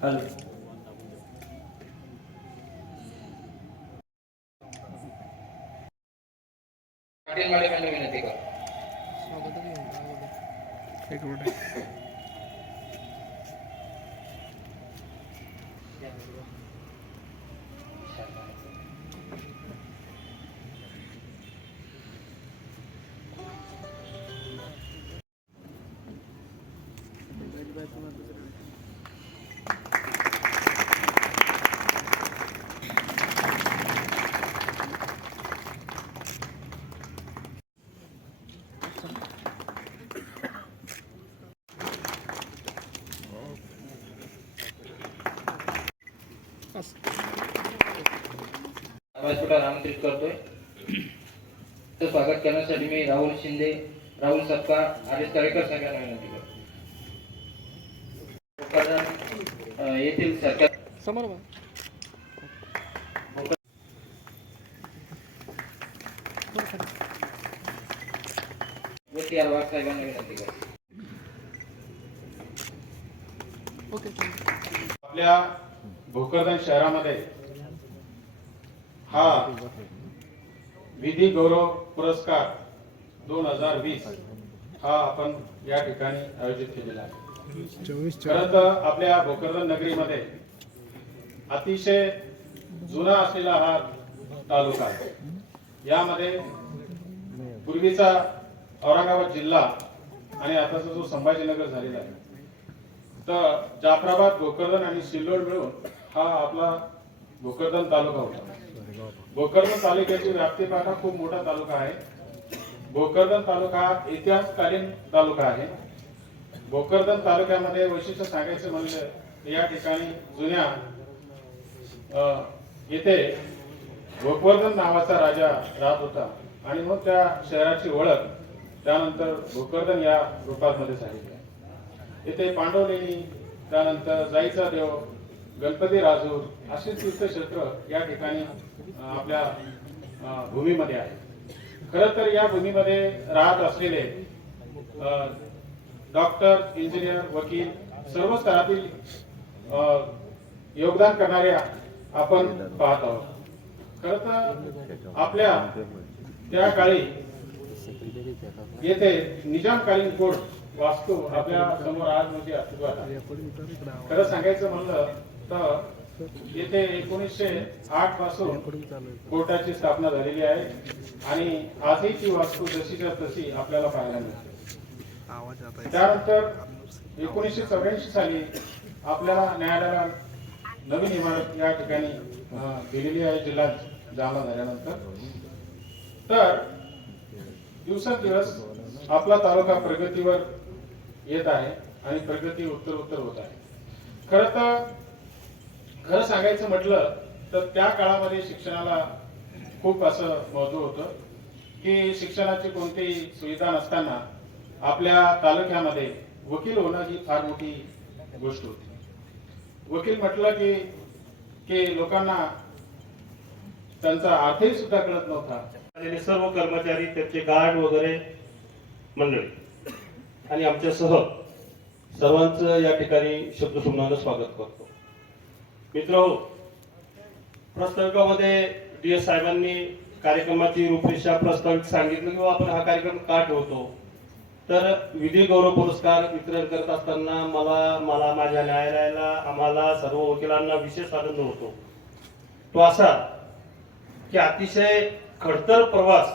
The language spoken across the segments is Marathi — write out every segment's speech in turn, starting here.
हॅलो पाटील मॅडमांना विनंती कर एक मिनिट व्यासपीठावर आमंत्रित करतोय. स्वागत करण्यासाठी मी राहुल शिंदे राहुल सपकाळ आर एस तळेकर सगळ्यांना विनंती करतो. येथील सरकार समोर साहेबांना विनंती करतो. आपल्या भोकरदन शहरामध्ये हा. विधी गौरव पुरस्कार दोन हजार वीस. हा आपण या ठिकाणी आयोजित केलेला आहे. खरं तर आपल्या भोकरदन नगरीमध्ये अतिशय जुना असलेला हा तालुका आहे. यामध्ये पूर्वीचा औरंगाबाद जिल्हा आणि आताचा जो संभाजीनगर झालेला आहे. तर जाफराबाद भोकरदन आणि सिल्लोड मिळून हा आपला भोकरदन तालुका होता. गोकर्ण तालुक्याची व्याप्ती पाहता खूप मोठा तालुका आहे. भोकरदन तालुका हा इतिहासकालीन तालुका आहे. गोकर्धन तालुक्यामध्ये वैशिष्ट्य सांगायचं म्हणजे तर या ठिकाणी जुन्या इथे येथे नावाचा राजा राहत होता आणि मग त्या शहराची ओळख त्यानंतर गोकर्धन या रूपामध्ये झालेली आहे इथे पांडवलेणी त्यानंतर जाईचा देव गणपती राजूर असे तीर्थक्षेत्र या ठिकाणी आपल्या भूमीमध्ये आहे. खरं तर या भूमीमध्ये राहत असलेले डॉक्टर इंजिनियर वकील सर्व स्तरातील योगदान करणारे आपण पाहत आहोत. खर तर आपल्या त्या काळी येथे निजामकालीन कोर्ट वास्तू आपल्यासमोर आज म्हणजे अस्तित्वात खरं सांगायचं म्हणलं तर येथे एकोणीसशे आठपासून कोर्टाची स्थापना झालेली आहे आणि आजही ती वास्तू जशीच्या तशी आपल्याला पाहायला मिळते. त्यानंतर एकोणीसशे चौऱ्याऐंशी साली आपल्याला न्यायालयाला नवीन इमारत या ठिकाणी दिलेली आहे जिल्हा जालना झाल्यानंतर. तर दिवसेंदिवस आपला तालुका प्रगतीवर येत आहे आणि प्रगती उत्तर उत्तर होत आहे. खरं तर खरं सांगायचं म्हटलं तर त्या काळामध्ये शिक्षणाला खूप असं महत्त्व होतं की शिक्षणाची कोणतीही सुविधा नसताना आपल्या तालुक्यामध्ये वकील होणं ही फार मोठी गोष्ट होती. वकील म्हटलं की की लोकांना त्यांचा अर्थही सुद्धा कळत नव्हता. सर्व कर्मचारी त्यांचे गार्ड वगैरे मंडळी आणि आमच्यासह सर्वांचं या ठिकाणी शब्दसुमनानं स्वागत करतो. मित्र हो, प्रस्ताविकामध्ये डी एस साहेबांनी कार्यक्रमाची रूपरेषा प्रस्तावित सांगितलं किंवा आपण हा कार्यक्रम का ठेवतो? तर विधी गौरव पुरस्कार वितरण करत असताना मला मला माझ्या न्यायालयाला आम्हाला सर्व वकिलांना विशेष आनंद होतो. तो असा की अतिशय खडतर प्रवास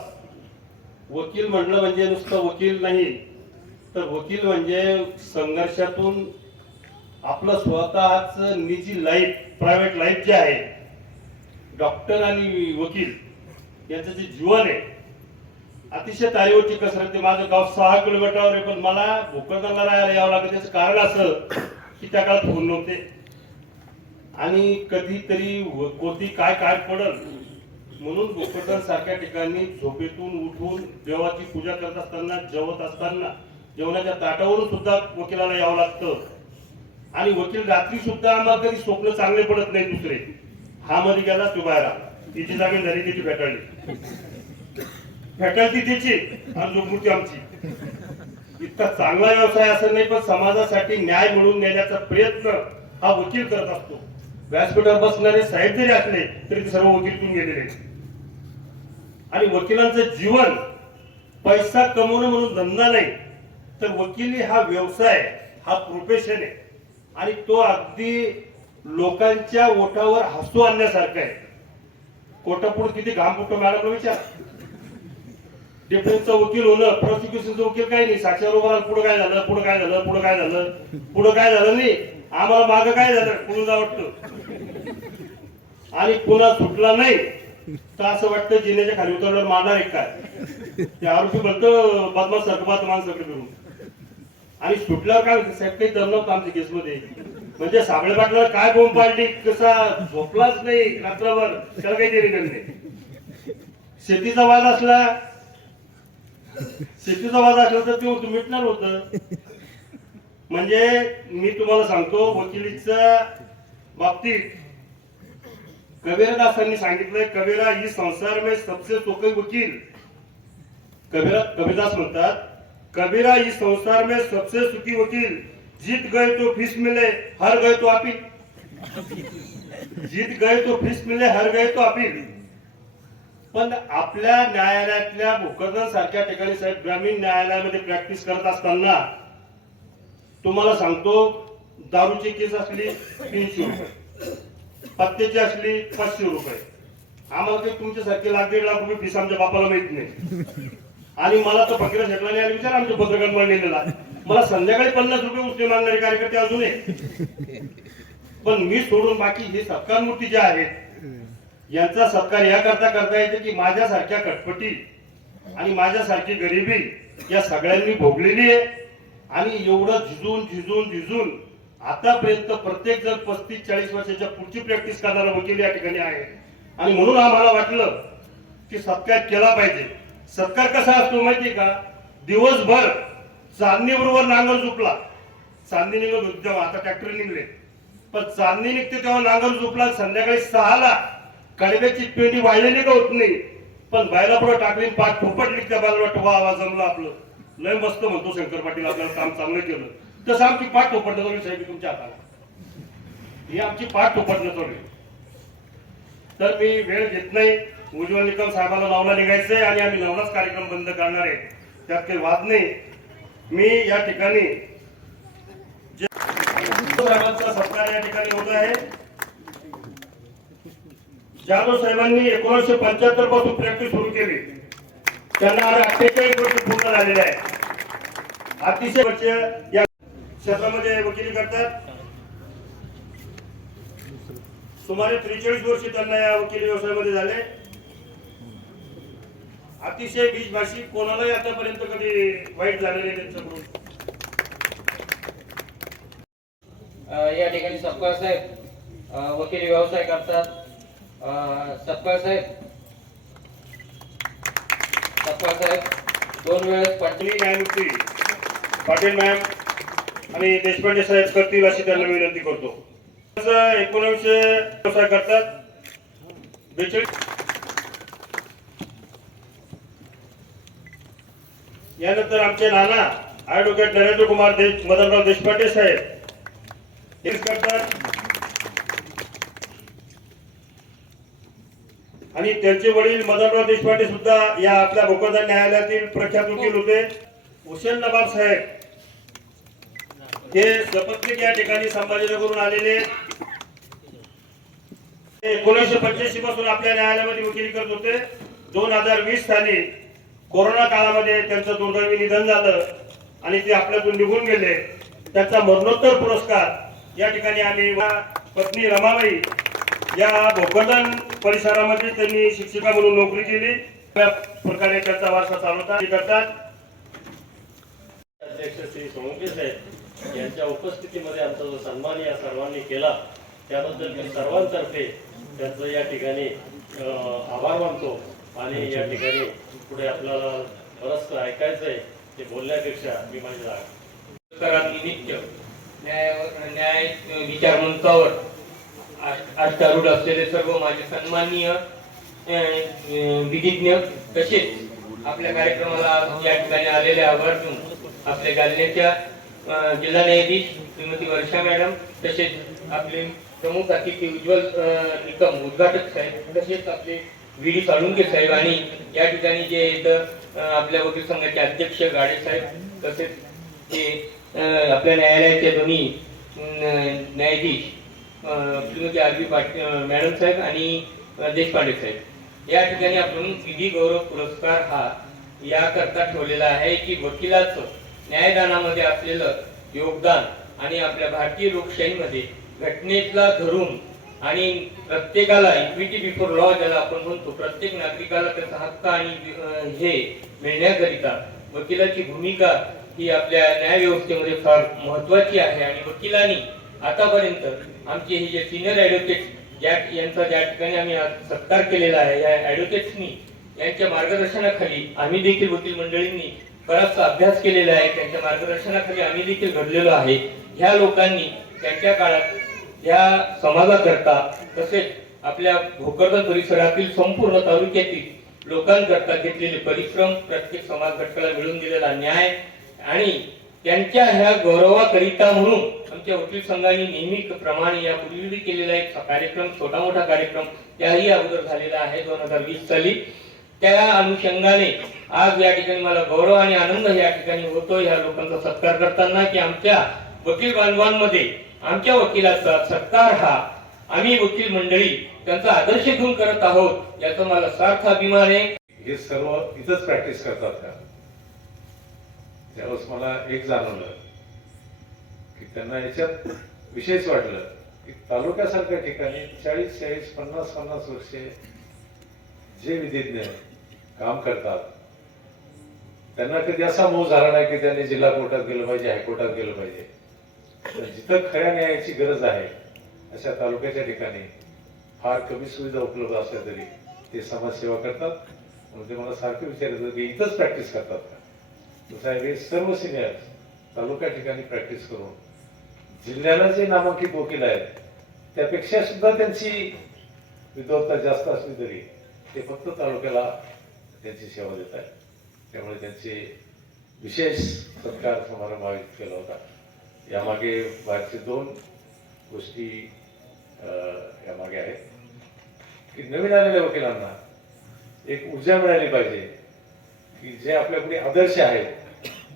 वकील म्हणलं म्हणजे नुसतं वकील नाही तर वकील म्हणजे संघर्षातून आपलं स्वतःच निजी लाईफ प्रायव्हेट लाईफ जे आहे डॉक्टर आणि वकील यांचं जे जीवन आहे अतिशय तारीवरची कसरत ते माझं गाव सहा किलोमीटरवर आहे पण मला भोकरदनला राहायला यावं लागतं त्याचं कारण असं की त्या काळात फोन नव्हते. आणि कधीतरी कोणती काय काय पडल म्हणून भोकरदन सारख्या ठिकाणी झोपेतून उठून देवाची पूजा करत असताना जेवत असताना जेवणाच्या ताटावरून सुद्धा वकिलाला यावं लागतं. आणि वकील रात्री सुद्धा आम्हाला कधी स्वप्न चांगले पडत नाही दुसरे. हा मध्ये गेला तो बाहेर आला. तिची जामीन झाली त्याची फेटाळली. फेटाळती त्याची आणि जोगमूर्ती आमची. इतका चांगला व्यवसाय असं नाही पण समाजासाठी न्याय मिळवून नेण्याचा प्रयत्न हा वकील करत असतो. व्यासपीठावर बसणारे साहेब जरी असले तरी ते सर्व वकील गेलेले आणि वकिलांचं जीवन पैसा कमवणं म्हणून धंदा नाही तर वकिली हा व्यवसाय हा प्रोफेशन आहे. आणि तो अगदी लोकांच्या ओठावर हसू आणण्यासारखा आहे. कोटापूर किती घाम फुटतो मॅडमला विचार. डिफेन्सचा वकील होणं प्रॉसिक्युशनचं वकील काही नाही. साक्षारोबर पुढे काय झालं पुढे काय झालं पुढे काय झालं पुढे काय झालं नाही. आम्हाला मागं काय झालं? पुढे वाटतं? आणि कोणा सुटला नाही तर असं वाटतं जिल्ह्याच्या खाली उतरल्यावर मारणार आहे काय? ते आरोपी म्हणतो बदमाश सरकबात माणसाकडे मिळून आम्ही सुटल्यावर काय साहेब काही दम आमच्या केसमध्ये. म्हणजे साबळे पाटलावर काय बोंब पाडली कसा झोपलाच नाही रात्रभर त्याला काही देणे नाही. शेतीचा वाद असला शेतीचा वाद असला तर ते मिटणार होत. म्हणजे मी तुम्हाला सांगतो वकिलीच्या बाबतीत कबीरदासांनी सांगितलंय कबीरा ही संसार में सबसे सोखी वकील. कबीरा कबीरदास म्हणतात कबीरा ही संसार में सबसे सुखी वकील। जीत गए तो फीस मिले हर गए तो अपील जीत गए तो फीस मिले हर गए तो अपील पण आपल्या न्यायालयातल्या भोकरदन सारख्या ठिकाणी साहेब ग्रामीण न्यायालयामध्ये प्रॅक्टिस करत असताना तुम्हाला सांगतो दारूची केस असली तीनशे रुपये पत्त्याची असली पाचशे रुपये. आम्हाला काही तुमच्यासारखे लाख दीड लाख रुपये फीस आमच्या बापाला माहीत नाही. आणि मला तर फकीर नाही आणि विचार आमच्या पत्रकार मांडलेला मला संध्याकाळी पन्नास रुपये उसने मागणारे कार्यकर्ते अजून आहे पण मी सोडून बाकी हे सत्कार मूर्ती जे आहेत यांचा सत्कार या करता करता येते की माझ्यासारख्या कटपटी आणि माझ्यासारखी गरिबी या सगळ्यांनी भोगलेली आहे. आणि एवढं झिजून झिजून झिजून आतापर्यंत प्रत्येक जण पस्तीस चाळीस वर्षाच्या पुढची प्रॅक्टिस करणारा वकील या ठिकाणी आहे. आणि म्हणून आम्हाला वाटलं की सत्कार केला पाहिजे. सत्कार कसा असतो माहितीये का? दिवसभर चांदणी बरोबर नांगर झुपला चांदणी निघत होती तेव्हा आता ट्रॅक्टर निघले. पण चांदणी निघते तेव्हा नांगर झुपला संध्याकाळी सहाला कडव्याची पेंडी वाळलेली का होत नाही? पण बायला पुढे टाकली पाच फुपट निघते बायला वाटतं वा आवाज जमलं आपलं. लय मस्त म्हणतो शंकर पाटील आपल्याला काम चांगलं केलं. तसं आमची पाठ थोपटण्याचा चालू साहेब तुमच्या हाताला. ही आमची पाठ थोपटण्याचा चालू तर मी वेळ घेत नाही. उज्ज्वल निकम साहेबाला लावला निघायचंय आणि आम्ही लावलाच कार्यक्रम बंद करणार आहे. त्यात काही वाद नाही. मी या ठिकाणी साहेबांचा सत्कार या ठिकाणी होत आहे. जाधव साहेबांनी एकोणीसशे पंच्याहत्तरपासून प्रॅक्टिस सुरू केली. त्यांना आज अठ्ठेचाळीस वर्ष पूर्ण झालेले आहे. अतिशय वर्ष या क्षेत्रामध्ये वकिली करतात. सुमारे त्रेचाळीस वर्ष त्यांना या वकिली व्यवसायामध्ये झाले. अतिशय बीजभाषी कोणालाही आतापर्यंत कधी वाईट झालेले नाही त्यांच्याकडून. या ठिकाणी सपकाळ साहेब वकिली व्यवसाय करतात. सपकाळ साहेब. सपकाळ साहेब दोन वेळेस पाटील न्यायमूर्ती. पाटील मॅम आणि देशपांडे साहेब करतील अशी त्यांना विनंती करतो. एकोणीसशे व्यवसाय करतात. बेचाळीस त्यानंतर आमचे नाना ऍडव्होकेट नरेंद्र कुमार देश मदनराव देशपांडे साहेब इन्स्पेक्टर आणि त्यांचे वडील मदनराव देशपांडे सुद्धा या आपल्या भोकरदान न्यायालयातील प्रख्यात वकील होते. हुसेन नवाब साहेब हे सपत्निक या ठिकाणी संभाजीनगरहून आलेले. एकोणीसशे पंच्याऐंशी पासून आपल्या न्यायालयामध्ये वकिली करत होते. दोन हजार वीस साली कोरोना काळामध्ये त्यांचं दुर्दैवी निधन झालं आणि ते आपल्यातून निघून गेले. त्यांचा मरणोत्तर पुरस्कार या ठिकाणी आम्ही पत्नी रमाबाई या भोकरदन परिसरामध्ये त्यांनी शिक्षिका म्हणून नोकरी केली. त्या प्रकारे त्यांचा वारसा चालवता करतात. अध्यक्ष श्री सोमके साहेब यांच्या उपस्थितीमध्ये आमचा जो सन्मान या सर्वांनी केला त्याबद्दल मी सर्वांतर्फे त्यांचं या ठिकाणी आभार मानतो. आणि या ठिकाणी पुढे आपल्याला बरंचसं ऐकायचं आहे ते बोलण्यापेक्षा मी माझी जागा करातली नित्य न्याय न्याय विचार मंचावर अष्ट- अष्टारूढ असलेले सर्व माझे सन्माननीय विधिज्ञ तसेच आपल्या कार्यक्रमाला या ठिकाणी आलेले आवर्जून आपल्या जालन्याच्या जिल्हा न्यायाधीश श्रीमती वर्षा मॅडम तसेच आपले प्रमुख अतिथी उज्ज्वल निकम उद्घाटक साहेब तसेच आपले विडी साळुंगे साहेब आणि या ठिकाणी जे इथं आपल्या वकील संघाचे अध्यक्ष गाडे साहेब तसेच ते आपल्या न्यायालयाचे दोन्ही न्यायाधीश Shrimati R B Patil madam saheb आणि देशपांडे साहेब. या ठिकाणी आपण विधी गौरव पुरस्कार हा याकरता ठेवलेला आहे की वकिलाचं न्यायदानामध्ये असलेलं योगदान आणि आपल्या भारतीय लोकशाहीमध्ये घटनेतला धरून आणि प्रत्येकाला इक्विटी बिफोर लॉ ज्याला आपण म्हणतो प्रत्येक नागरिकाला त्याचा हक्क आणि हे मिळण्याकरिता वकिलाची भूमिका ही आपल्या न्याय व्यवस्थेमध्ये फार महत्वाची आहे. आणि वकिलांनी आतापर्यंत आमचे हे जे सिनियर ऍडव्होकेट ज्या यांचा ज्या ठिकाणी आम्ही सत्कार केलेला आहे या ऍडव्होकेट्सनी यांच्या मार्गदर्शनाखाली आम्ही देखील वकील मंडळींनी बराचसा अभ्यास केलेला आहे. त्यांच्या मार्गदर्शनाखाली आम्ही देखील घडलेलो आहे. ह्या लोकांनी त्यांच्या काळात या समाजाकरता तसेच आपल्या भोकरदन परिसरातील संपूर्ण तालुक्यातील लोकांकरता घेतलेले परिश्रम प्रत्येक समाज घटकाला मिळून दिलेला न्याय आणि त्यांच्या ह्या गौरवाकरिता म्हणून आमच्या वकील संघाने नेहमी प्रमाणे यापूर्वी केलेला एक कार्यक्रम छोटा मोठा कार्यक्रम त्याही अगोदर झालेला आहे दोन हजार वीस साली. त्या अनुषंगाने आज या ठिकाणी मला गौरव आणि आनंद या ठिकाणी होतो ह्या लोकांचा सत्कार करताना की आमच्या वकील बांधवांमध्ये आमच्या वकिलाचा सत्कार हा आम्ही वकील मंडळी त्यांचा आदर्श घेऊन करत आहोत याचा मला सार्थ अभिमान आहे. हे सर्व इथंच प्रॅक्टिस करतात का त्यावेळेस मला एक जाणवलं की त्यांना याच्यात विशेष वाटलं की तालुक्यासारख्या ठिकाणी चाळीस चाळीस पन्नास पन्नास वर्षे जे विधिज्ञ काम करतात त्यांना कधी असा मोह झाला नाही की त्यांनी जिल्हा कोर्टात गेलं पाहिजे हायकोर्टात गेलं पाहिजे. तर जिथं खऱ्या न्यायाची गरज आहे अशा तालुक्याच्या ठिकाणी फार कमी सुविधा उपलब्ध असल्या तरी ते समाजसेवा करतात. म्हणून ते मला सारखं विचारायचं होते की इथंच प्रॅक्टिस करतात का? साहेब हे सर्व सिनियर तालुका ठिकाणी प्रॅक्टिस करून जिल्ह्याला जे नामांकित वकील आहेत त्यापेक्षा सुद्धा त्यांची विद्वत्ता जास्त असली तरी ते फक्त तालुक्याला त्यांची सेवा देत आहेत. त्यामुळे त्यांचे विशेष सत्कार समारंभ आयोजित केला होता. यामागे बाहेरचे दोन गोष्टी अं, यामागे आहेत. की नवीन आलेल्या वकिलांना एक ऊर्जा मिळाली पाहिजे की जे आपल्याकडे आदर्श आहेत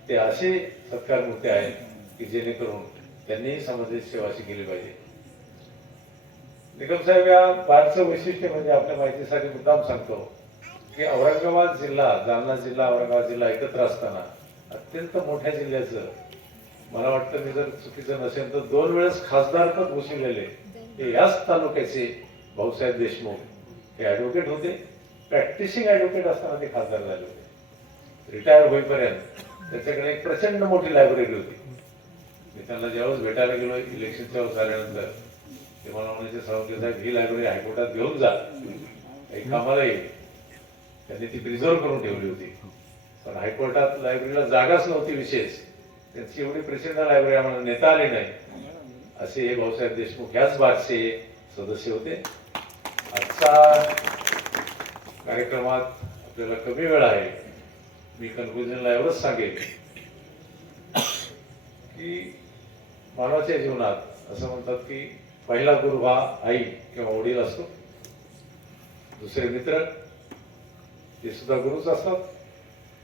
ते असे सत्कार मूर्ती आहेत की जेणेकरून त्यांनी समाजाची सेवा अशी केली पाहिजे. निकम साहेब या बारचं वैशिष्ट्य म्हणजे आपल्या माहितीसाठी मुद्दाम सांगतो की औरंगाबाद जिल्हा जालना जिल्हा औरंगाबाद जिल्हा एकत्र असताना अत्यंत मोठ्या जिल्ह्याचं मला वाटतं मी जर चुकीचं नसेल तर दोन वेळेस खासदार पण भूषवलेले हे याच तालुक्याचे भाऊसाहेब देशमुख हे ऍडव्होकेट होते. प्रॅक्टिसिंग ऍडव्होकेट असताना ते खासदार झाले होते. रिटायर होईपर्यंत त्याच्याकडे एक प्रचंड मोठी लायब्ररी होती. मी त्यांना ज्यावेळेस भेटायला गेलो इलेक्शनच्या वेळेस झाल्यानंतर ते मला म्हणायचे सावंत साहेब ही लायब्ररी हायकोर्टात घेऊन जा. काही कामाला येईल त्यांनी ती प्रिझर्व करून ठेवली होती. पण हायकोर्टात लायब्ररीला जागाच नव्हती विशेष. त्यांची एवढी प्रचंड लायब्ररी आम्हाला नेता आली नाही. असे हे भाऊसाहेब देशमुख ह्याच बारचे सदस्य होते. आजचा कार्यक्रमात आपल्याला कमी वेळ आहे. मी कन्क्लुजनला एवढंच सांगेन की मानवाच्या जीवनात असं म्हणतात की पहिला गुरु हा आई किंवा वडील असतो. दुसरे मित्र ते सुद्धा गुरुच असतात.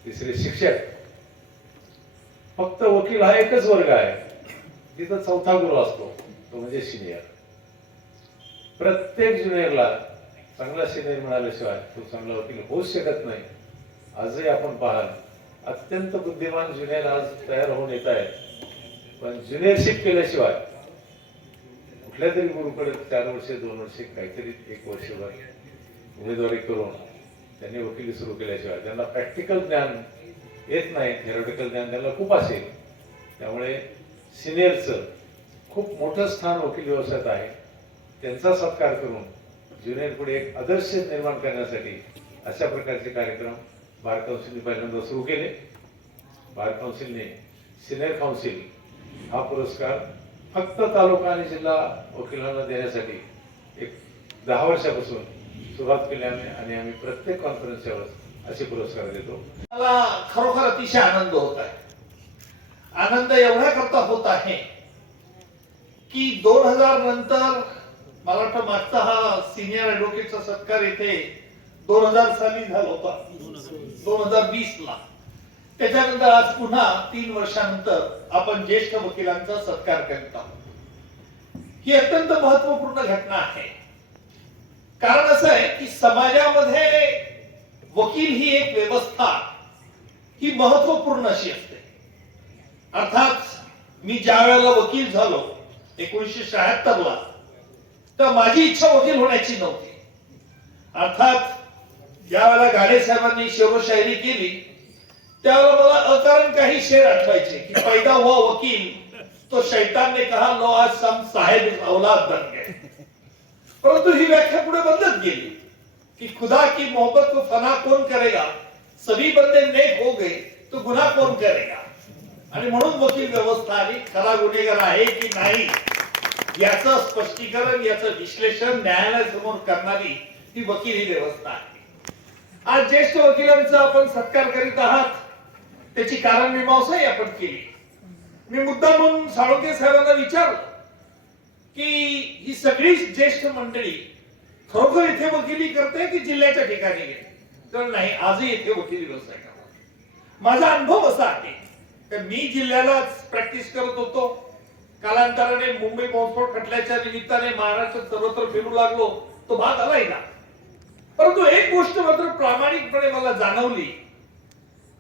तिसरे शिक्षक फक्त वकील हा एकच वर्ग आहे. तिथं चौथा गुरु असतो तो म्हणजे सिनियर प्रत्येक ज्युनियरला चांगला सिनियर मिळाल्याशिवाय तो चांगला वकील होऊच शकत नाही. आजही आपण पाहाल अत्यंत बुद्धिमान ज्युनियर आज तयार होऊन येत आहेत. पण ज्युनियरशिप केल्याशिवाय कुठल्या तरी गुरुकडे चार वर्षे दोन वर्षे काहीतरी एक वर्षभर उमेदवारी करून त्यांनी वकिली सुरू केल्याशिवाय त्यांना प्रॅक्टिकल ज्ञान येत नाही थेरॉटिकल ज्ञान. त्यांना खूप असेल त्यामुळे सिनियरचं खूप मोठं स्थान वकील व्यवसायात आहे. त्यांचा सत्कार करून ज्युनियर पुढे एक आदर्श निर्माण करण्यासाठी अशा प्रकारचे कार्यक्रम बार काउन्सिलने पहिल्यांदा सुरू केले. बार काउन्सिलने सिनियर काउन्सिल हा पुरस्कार फक्त तालुका आणि जिल्हा वकिलांना देण्यासाठी एक दहा वर्षापासून सुरुवात केली आम्ही आणि आम्ही प्रत्येक कॉन्फरन्सच्या वेळेस असे पुरस्कार देतो. मला खरोखर अतिशय आनंद होत आहे. आनंद एवढ्या करता होत आहे की दोन हजार नंतर मला वाटतं मागचा हा सिनियर ऍडव्होकेटचा सत्कार येथे दोन हजार साली झाला होता. दोन हजार वीस ला त्याच्यानंतर आज पुन्हा तीन वर्षानंतर आपण ज्येष्ठ वकिलांचा सत्कार करीत आहोत. ही अत्यंत महत्त्वपूर्ण घटना आहे. कारण असं आहे की समाजामध्ये वकील ही एक व्यवस्था ही महत्त्वपूर्ण अशी असते. अर्थात मी ज्या वेळेला वकील झालो एकोणीसशे शहात्तर ला तर माझी इच्छा वकील होण्याची नव्हती. अर्थात ज्या वेळेला गाडे साहेबांनी शेरोशायरी केली त्यावेळेला मला अकारण काही शेर आठवायचे की पैदा हुआ वकील तो शैतान ने कहा लो आज सम साहेब औलाद बन गए. परंतु ही व्याख्या पुढे बदलत गेली. कि खुदा की मोहब्बत को फना कौन करेगा? सभी बंदे नेक हो गए तो गुन्हा कौन करेगा? आणि म्हणून वकील व्यवस्था आली खरा गुन्हेगार आहे की नाही याच स्पष्टीकरण याचं विश्लेषण न्यायालयासमोर करणारी ही वकील ही व्यवस्था आहे. आज ज्येष्ठ वकिलांचा आपण सत्कार करीत आहात. त्याची कारण मीमांसाही आपण केली. मी मुद्दा म्हणून साळुंके साहेबांना विचारलं की ही सगळी ज्येष्ठ मंडळी खरोखर इथे वकिली करते की जिल्ह्याच्या ठिकाणी गेले तर नाही आजही इथे वकिली व्यवसाय करतात. माझा अनुभव असा आहे तर मी जिल्ह्यालाच प्रॅक्टिस करत होतो. कालांतराने मुंबई बॉम्बस्फोट खटल्याच्या निमित्ताने महाराष्ट्रात सर्वत्र फिरू लागलो. तो भाग आलाय ना. परंतु एक गोष्ट मात्र प्रामाणिकपणे मला जाणवली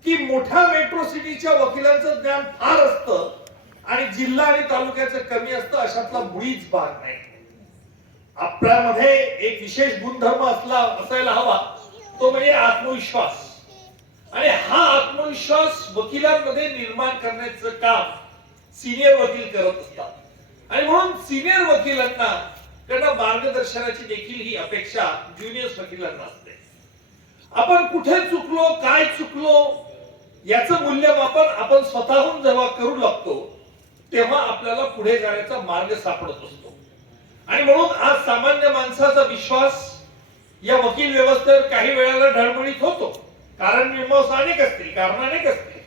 की मोठ्या मेट्रो सिटीच्या वकिलांचं ज्ञान फार असतं आणि जिल्हा आणि तालुक्याचं कमी असतं अशातला मुळीच भाग नाही. आपल्यामध्ये एक विशेष गुणधर्म असला असायला हवा तो म्हणजे आत्मविश्वास. आणि हा आत्मविश्वास वकिलांमध्ये निर्माण करण्याचं काम सिनियर वकील करत असतात. आणि म्हणून सिनियर वकिलांना त्यांना मार्गदर्शनाची देखील ही अपेक्षा ज्युनियर वकिलांना असते. आपण कुठे चुकलो काय चुकलो याचं मूल्यमापन आपण स्वतःहून जेव्हा करू लागतो तेव्हा आपल्याला पुढे जाण्याचा मार्ग सापडत असतो. आणि म्हणून आज सामान्य माणसाचा विश्वास या वकील व्यवस्थेवर काही वेळाला ढळमळीत होतो. कारण मीमांस अनेक असतील कारण अनेक असतील.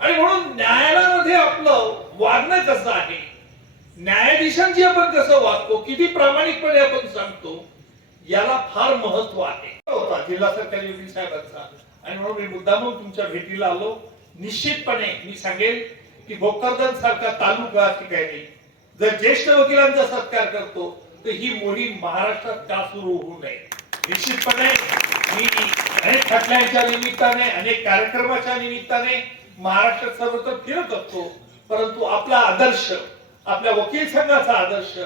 आणि म्हणून न्यायालयामध्ये आपलं वागणं कसं आहे? न्यायाधीशांची आपण कसं वागतो? किती प्रामाणिकपणे आपण सांगतो? याला फार महत्त्व आहे. होता जिल्हा सरकारी वकील साहेबांचा. आणि म्हणून मी मुद्दामून तुमच्या भेटीला आलो. निश्चितपणे मी सांगेल की भोकरदन सारखा तालुका ठिकाणी जर ज्येष्ठ वकिलांचा सत्कार करतो तर ही मोहीम महाराष्ट्रात का सुरू होऊ नये? निश्चितपणे मी अनेक खटल्यांच्या निमित्ताने अनेक कार्यक्रमाच्या निमित्ताने महाराष्ट्रात सर्वत्र फिरत असतो. परंतु आपला आदर्श आपल्या वकील संघाचा आदर्श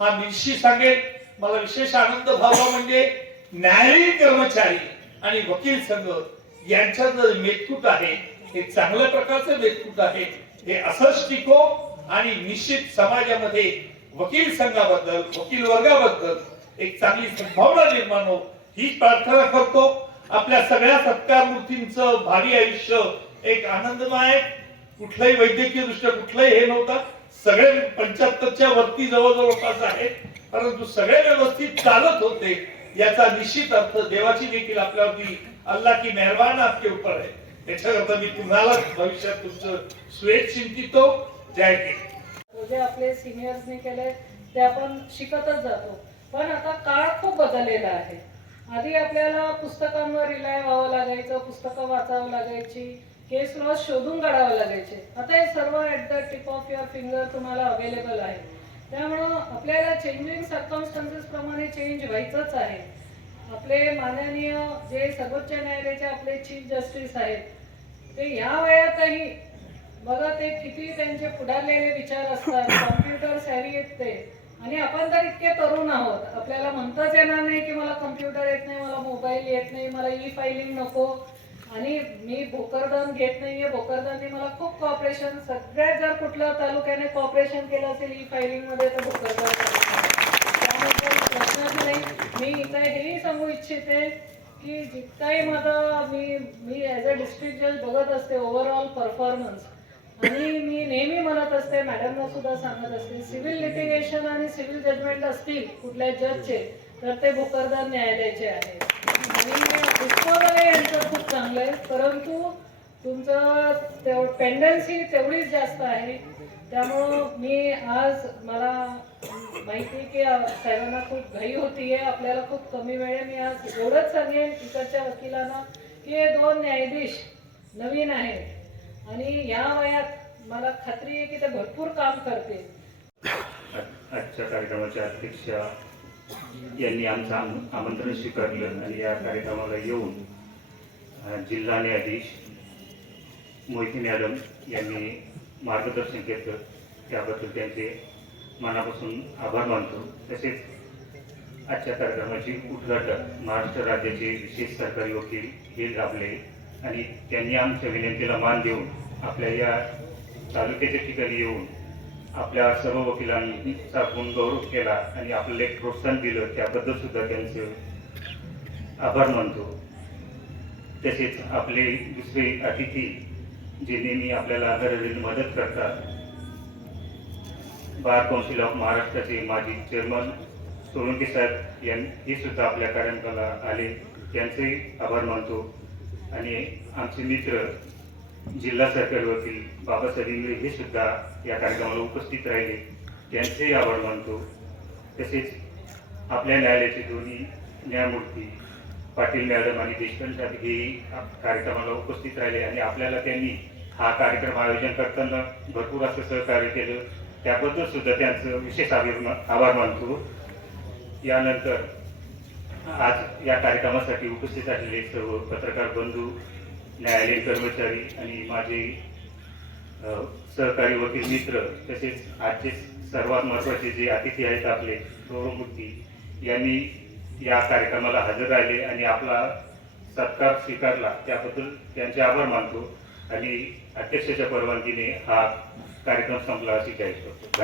हा निश्चित सांगेल मला विशेष आनंद व्हावा म्हणजे न्यायालयीन कर्मचारी आणि वकील संघ यांच्यात जर मेतकूट आहे हे चांगल्या प्रकारचं मेतकूट आहे. हे असंच टिको आणि निश्चित समाजामध्ये वकील संघाबद्दल वकील वर्गाबद्दल एक चांगली सद्भावना निर्माण हो ही प्रार्थना करतो. आपल्या सगळ्या सत्कार मूर्तींचं भारी आयुष्य एक आनंदमय कुठलंही वैद्यकीय दृष्ट्या कुठलंही हे नव्हतं. सगळे पंच्याहत्तरच्या वरती जवळजवळ पास आहेत. परंतु सगळे व्यवस्थित चालत होते. याचा निश्चित अर्थ देवाची देखील आपल्यावरती अल्ला की मेहरबान आपके ऊपर आहे. त्याच्याकरता मी तुम्हाला भविष्यात तुमचं स्वेत चिंतितो. जे आपले सिनियर्सने केले ते आपण शिकतच जातो. पण आता काळ खूप बदललेला आहे. आधी आपल्याला पुस्तकांवर रिलाय व्हावं लागायचं पुस्तकं वाचावं लागायची केस लॉ शोधून काढावं लागायचे. आता हे सर्व at the tip of your finger तुम्हाला अवेलेबल आहे. त्यामुळं आपल्याला चेंजिंग सर्कमस्टन्सेस प्रमाणे चेंज व्हायचंच आहे. आपले माननीय जे सर्वोच्च न्यायालयाचे आपले चीफ जस्टिस आहेत ते ह्या वयातही बघा ते किती त्यांचे पुढारलेले विचार असतात. कम्प्युटर सॅरी येत ते. आणि आपण तर इतके तरुण आहोत. आपल्याला म्हणताच येणार नाही की मला कम्प्युटर येत नाही मला मोबाईल येत नाही मला ई फायलिंग नको. आणि मी भोकरदन घेत नाहीये. भोकरदनने मला खूप कॉपरेशन सगळ्यात जर कुठल्या तालुक्याने कॉपरेशन केलं असेल ई फायलिंगमध्ये तर भोकरदन त्यामुळे नाही. मी इथे हेही सांगू इच्छिते की जितकाही माझा मी मी ॲज अ डिस्ट्रिक्ट जज बघत असते ओव्हरऑल परफॉर्मन्स आणि मी नेहमी म्हणत असते मॅडमना सुद्धा सांगत असते सिव्हिल लिटिगेशन आणि सिव्हिल जजमेंट असतील कुठल्या जजचे तर ते भोकरदार न्यायालयाचे आहे. आणि पुष्पवले यांचं खूप चांगलं आहे परंतु तुमचं तेव पेंडन्सी तेवढीच जास्त आहे. त्यामुळं मी आज मला माहिती आहे की साहेबांना खूप घाई होती आहे आपल्याला खूप कमी वेळ मी आज एवढंच सांगेन तिकडच्या वकिलांना की हे दोन न्यायाधीश नवीन आहेत. आणि या वयात मला खात्री आहे की ते भरपूर काम करते आजच्या कार्यक्रमाच्या अध्यक्षा यांनी आमचं आम- आमंत्रण स्वीकारलं आणि या कार्यक्रमाला येऊन जिल्हा न्यायाधीश मोहिती मॅडम यांनी मार्गदर्शन केलं त्याबद्दल त्यांचे मनापासून आभार मानतो. तसेच आजच्या कार्यक्रमाची उद्घाटन महाराष्ट्र राज्याचे विशेष सरकारी वकील हे लाभले आणि त्यांनी आमच्या विनंतीला मान देऊन आपल्या या तालुक्याच्या ठिकाणी येऊन आपल्या सर्व वकिलांनी गुण गौरव केला आणि आपल्याला एक प्रोत्साहन दिलं त्याबद्दल सुद्धा त्यांचं आभार मानतो. तसेच आपले दुसरे अतिथी जे नेहमी आपल्याला घडवलेली मदत करतात बार कौन्सिल ऑफ महाराष्ट्राचे माजी चेअरमन सोळंकी साहेब यां हे सुद्धा आपल्या कार्यक्रमाला आले त्यांचे आभार मानतो. आणि आमचे मित्र जिल्हा सरकारी वकील बाबासाहेब इंगळे हे सुद्धा या कार्यक्रमाला उपस्थित राहिले. त्यांचेही आभार मानतो. तसेच आपल्या न्यायालयाचे दोन्ही न्यायमूर्ती पाटील मॅडम आणि देशपांडे साहेब हेही कार्यक्रमाला उपस्थित राहिले आणि आपल्याला त्यांनी हा कार्यक्रम आयोजन करताना भरपूर असं सहकार्य केलं. त्याबद्दल सुद्धा त्यांचं विशेष आभार आभार मानतो. यानंतर आज या कार्यक्रमासाठी उपस्थित असलेले सर्व पत्रकार बंधू न्यायालयीन कर्मचारी आणि माझे सहकारी वकील मित्र तसेच आजचे सर्वात महत्त्वाचे जे अतिथी आहेत आपले गौरवमूर्ती यांनी या कार्यक्रमाला हजर राहिले आणि आपला सत्कार स्वीकारला. त्याबद्दल त्यांचे आभार मानतो आणि अध्यक्षाच्या परवानगीने हा कार्यक्रम संपला अशी जाहीर करतो.